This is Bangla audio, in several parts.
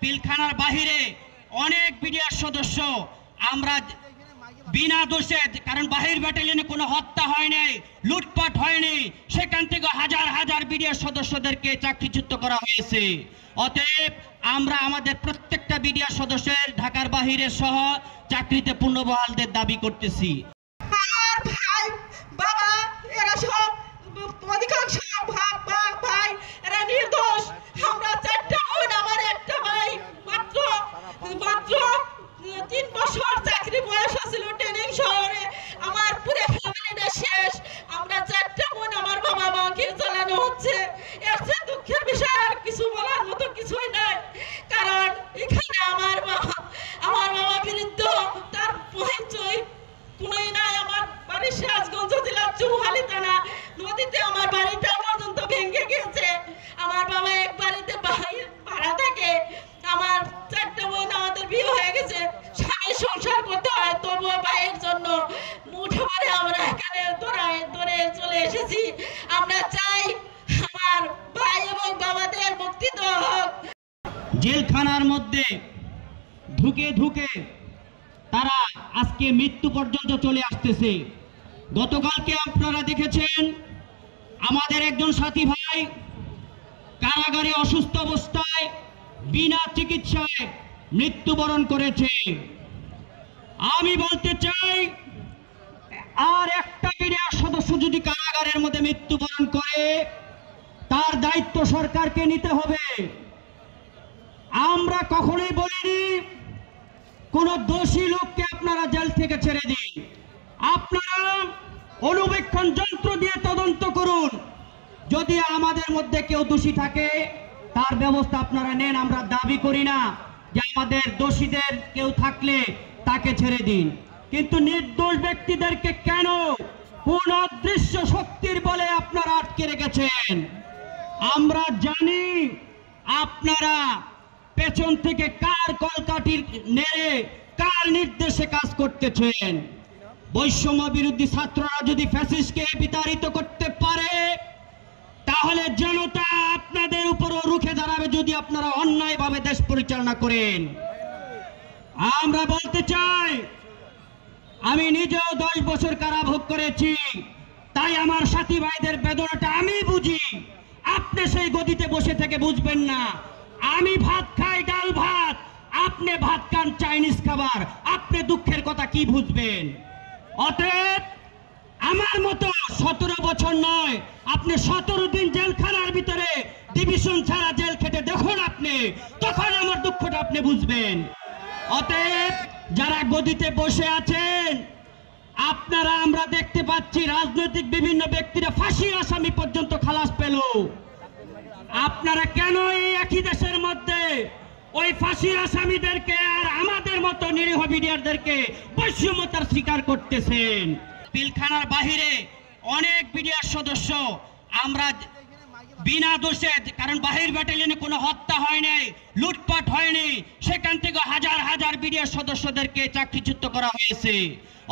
পিলখানার বাহিরে অনেক বিডিআর সদস্য আমরা বিনা দোষে, কারণ বাহির ব্যাটালিয়নে কোনো হত্যা হয় নাই, লুটপাট হয়নি, সেখান থেকে হাজার হাজার বিডিআর সদস্যদেরকে চাকরিচ্যুত করা হয়েছে। অতএব আমরা আমাদের প্রত্যেকটা বিডিআর সদস্যের ঢাকার বাহিরে সহ চাকরিতে পুনর্বহালদের দাবি করতেছি। আমার ভাই বাবা এরা সব অধিকাংশ ভাই এরা নির্দোষ। আমরা 4টা বোন, আমার একটা ভাই, মাত্র 3 বছর চাকরি বয়স ছিল ট্রেনিং শহরে। আমার পুরো ফ্যামিলিটা শেষ। আমরা 4টা বোন, আমার বাবা মাকে চালানো হচ্ছে। এর চেয়ে দুঃখের বিষয় আর কিছু বলার মতো কিছুই নাই। কারণ এখানে আমার বাবা বিরুদ্ধ, তার পরিচয় কোনোই নাই। আমার বাড়ি সিরাজগঞ্জ জেলার চৌহালি থানা, নদীতে আমার বাড়িটা পর্যন্ত ভেঙে গেছে। আমার বাবা এক বাড়িতে ভাড়া থাকে। আমার 4টা বোন, আমাদের বিয়ে হয়ে গেছে, স্বামী সংসার করতে হয়, তবুও ভাইয়ের জন্য মুঠো ভরে আমরা এখানে দৌড়ে চলে এসেছি। আমরা চাই আমার ভাই এবং বাবাদের মুক্তি দেওয়া হোক। জেলখানার মধ্যে ঢুকে ঢুকে তারা আজকে মৃত্যু পর্যন্ত চলে আসতেছে। গতকালকে আপনারা দেখেছেন আমাদের একজন সাথী ভাই কারাগারে অসুস্থ অবস্থায় বিনা চিকিৎসায় মৃত্যুবরণ করেছে। আমি বলতে চাই, আর একটা বিডিআর সদস্য যদি কারাগারের মধ্যে মৃত্যুবরণ করে, তার দায়িত্ব সরকারকে নিতে হবে। আমরা কখনোই বলিনি কোন দোষী লোককে আপনারা জেল থেকে ছেড়ে দিন। আপনারা অনুবীক্ষণ যন্ত্র দিয়ে তদন্ত করুন। যদি আমাদের মধ্যে কেউ দোষী থাকে, তার ব্যবস্থা আপনারা নেন। আমরা দাবি করি না যে আমাদের দোষীদের কেউ থাকলে তাকে ছেড়ে দিন, কিন্তু নির্দোষ ব্যক্তিদেরকে কেন কোন অদৃশ্য শক্তির বলে আপনারা আটকে রেখেছেন? আমরা জানি আপনারা পেছন থেকে কার কলকাঠি নেড়ে কার নির্দেশে কাজ করতেছেন। বৈষম্য বিরোধী ছাত্ররা যদি ফ্যাসিস্টকে বিতাড়িত করতে পারে, তাহলে জনতা আপনাদের উপরও রুখে দাঁড়াবে যদি আপনারা অন্যায়ভাবে দেশ পরিচালনা করেন। আমরা বলতে চাই, আমি নিজেও 10 বছর কারাভোগ করেছি, তাই আমার সাথী ভাইদের বেদনাটা আমি বুঝি। আপনি সেই গদিতে বসে থেকে বুঝবেন না। আমি ভাত খাই ডাল ভাত, আপনি ভাত খান চাইনিজ খাবার, আপনি দুঃখের কথা কি বুঝবেন? অতএব আমার মতো 17 বছর নয়, আপনি 17 দিন জেলখানার ভিতরে ডিভিশন ছাড়া জেল খেটে দেখুন, আপনি তখন আমার দুঃখটা আপনি বুঝবেন। অতএব যারা গদিতে বসে আছেন, আপনারা, আমরা দেখতে পাচ্ছি রাজনৈতিক বিভিন্ন ব্যক্তিরা ফাঁসির আসামি পর্যন্ত খালাস পেল। আপনারা কেন এই একই দেশের মধ্যে ওই ফাঁসির আসামিদেরকে আর আমাদের মতো নিরীহ বিডিআরদেরকে বৈষম্যতার শিকার করতেছেন? পিলখানার বাহিরে অনেক বিডিআর সদস্য আমরা বিনা দোষে, কারণ বাহির ব্যাটালিয়নে কোনো হত্যা হয় নাই, লুটপাট হয়নি, সেখান থেকে হাজার হাজার বিডিআর সদস্যদেরকে চাকরিচ্যুত করা হয়েছে।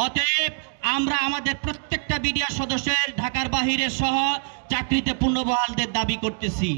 অতএব আমরা আমাদের প্রত্যেকটা বিডিআর সদস্যের ঢাকার বাহিরে সহ চাকরিতে পুনর্বহালদের দাবি করতেছি।